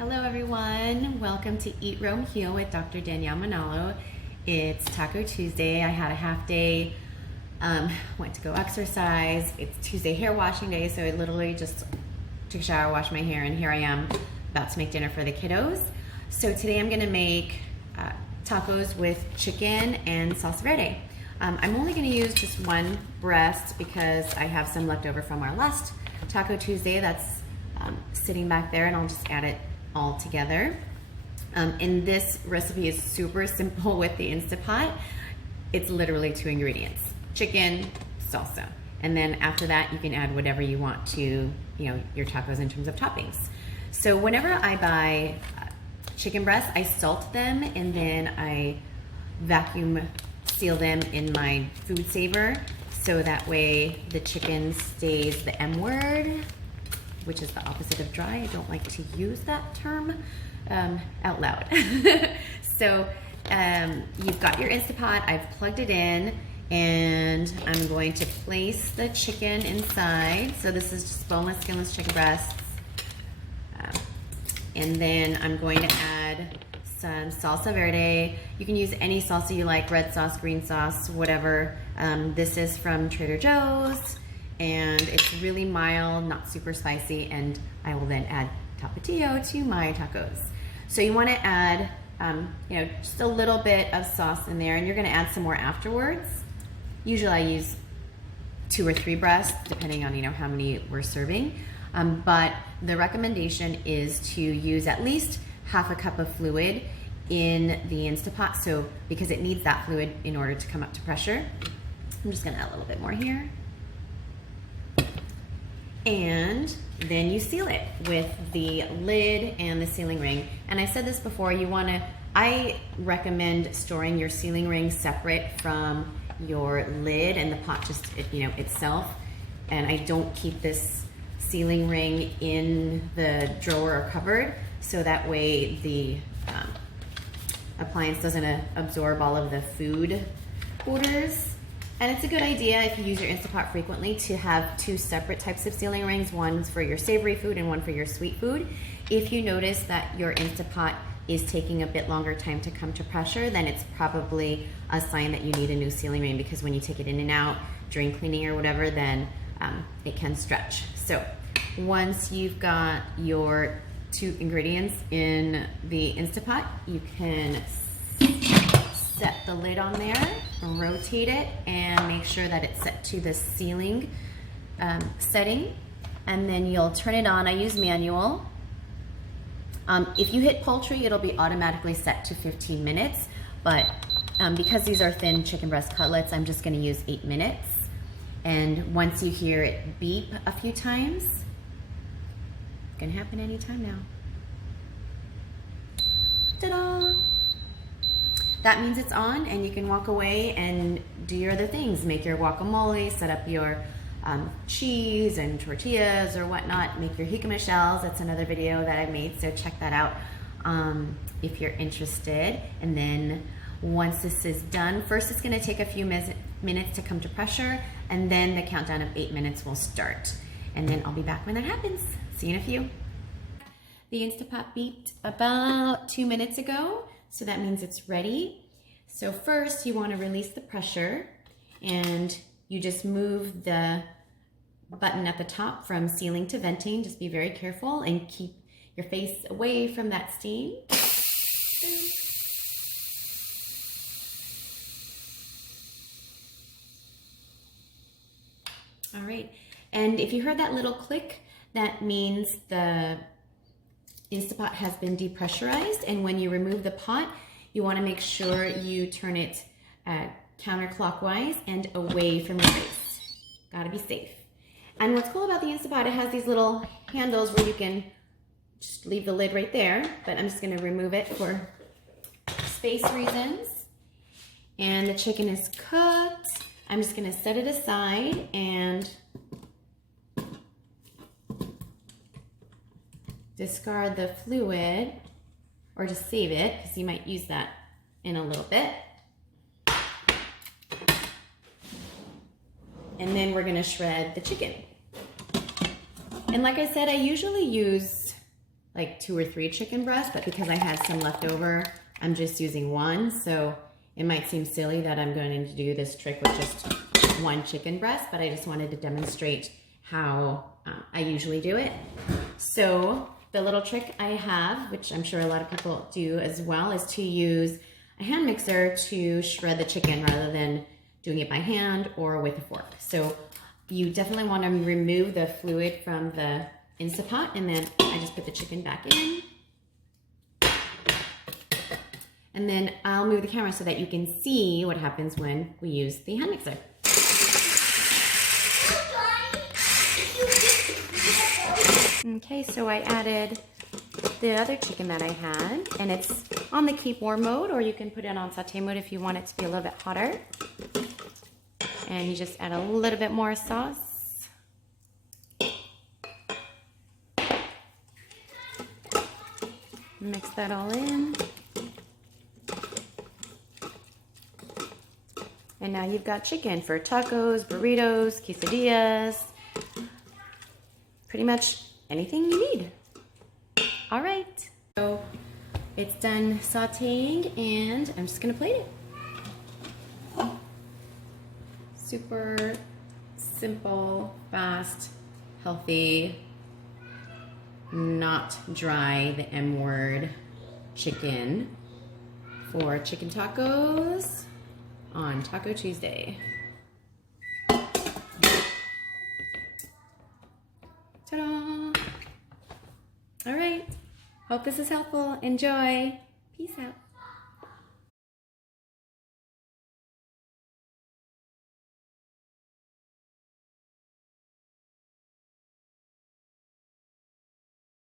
Hello everyone, welcome to EatRoamHeal with Dr. Danielle Manalo. It's Taco Tuesday. I had a half day, went to go exercise. It's Tuesday hair washing day, so I literally just took a shower, washed my hair, and here I am about to make dinner for the kiddos. So today I'm gonna make tacos with chicken and salsa verde. I'm only gonna use just one breast because I have some left over from our last Taco Tuesday that's sitting back there, and I'll just add it all together. And this recipe is super simple with the Instapot. It's literally 2 ingredients, chicken, salsa. And then after that, you can add whatever you want to, your tacos in terms of toppings. So whenever I buy chicken breasts, I salt them and then I vacuum seal them in my food saver. So that way the chicken stays the M word, which is the opposite of dry. I don't like to use that term out loud. So you've got your Instapot, I've plugged it in, and I'm going to place the chicken inside. So this is just boneless, skinless chicken breasts. And then I'm going to add some salsa verde. You can use any salsa you like, red sauce, green sauce, whatever. This is from Trader Joe's, and it's really mild, not super spicy, and I will then add tapatio to my tacos. So you want to add, just a little bit of sauce in there, and you're going to add some more afterwards. Usually I use 2 or 3 breasts, depending on how many we're serving. But the recommendation is to use at least half a cup of fluid in the Instapot, so because it needs that fluid in order to come up to pressure. I'm just going to add a little bit more here. And then you seal it with the lid and the sealing ring. And I said this before, I recommend storing your sealing ring separate from your lid and the pot itself. And I don't keep this sealing ring in the drawer or cupboard, so that way the appliance doesn't absorb all of the food odors. And it's a good idea, if you use your Instapot frequently, to have 2 separate types of sealing rings. One's for your savory food and one for your sweet food. If you notice that your Instapot is taking a bit longer time to come to pressure, then it's probably a sign that you need a new sealing ring, because when you take it in and out during cleaning or whatever, then it can stretch. So once you've got your 2 ingredients in the Instapot, you can set the lid on there, rotate it, and make sure that it's set to the sealing setting, and then you'll turn it on. I use manual. If you hit poultry, it'll be automatically set to 15 minutes, but because these are thin chicken breast cutlets, I'm just going to use 8 minutes. And once you hear it beep a few times, it's going to happen anytime now. Ta-da! That means it's on, and you can walk away and do your other things. Make your guacamole, set up your cheese and tortillas or whatnot. Make your jicama shells. That's another video that I made, so check that out if you're interested. And then once this is done, first it's going to take a few minutes to come to pressure, and then the countdown of 8 minutes will start. And then I'll be back when that happens. See you in a few. The Instapot beeped about 2 minutes ago, so that means it's ready. So first you want to release the pressure, and you just move the button at the top from sealing to venting. Just be very careful and keep your face away from that steam. All right, and if you heard that little click, that means the Instapot has been depressurized, and when you remove the pot, you want to make sure you turn it counterclockwise and away from your face. Gotta be safe. And what's cool about the Instapot, it has these little handles where you can just leave the lid right there, but I'm just going to remove it for space reasons. And the chicken is cooked. I'm just going to set it aside and discard the fluid, or just save it because you might use that in a little bit. And then we're gonna shred the chicken. And like I said, I usually use like 2 or 3 chicken breasts, but because I had some left over, I'm just using 1. So it might seem silly that I'm going to do this trick with just 1 chicken breast, but I just wanted to demonstrate how I usually do it. So the little trick I have, which I'm sure a lot of people do as well, is to use a hand mixer to shred the chicken rather than doing it by hand or with a fork. So you definitely want to remove the fluid from the Instapot, and then I just put the chicken back in. And then I'll move the camera so that you can see what happens when we use the hand mixer. Okay, so I added the other chicken that I had, and it's on the keep warm mode, or you can put it on saute mode if you want it to be a little bit hotter. And you just add a little bit more sauce. Mix that all in. And now you've got chicken for tacos, burritos, quesadillas, pretty much anything you need. All right, so it's done sauteing, and I'm just gonna plate it. Super simple, fast, healthy, not dry, the M word, chicken for chicken tacos on Taco Tuesday. Ta-da! All right, hope this is helpful. Enjoy. Peace out.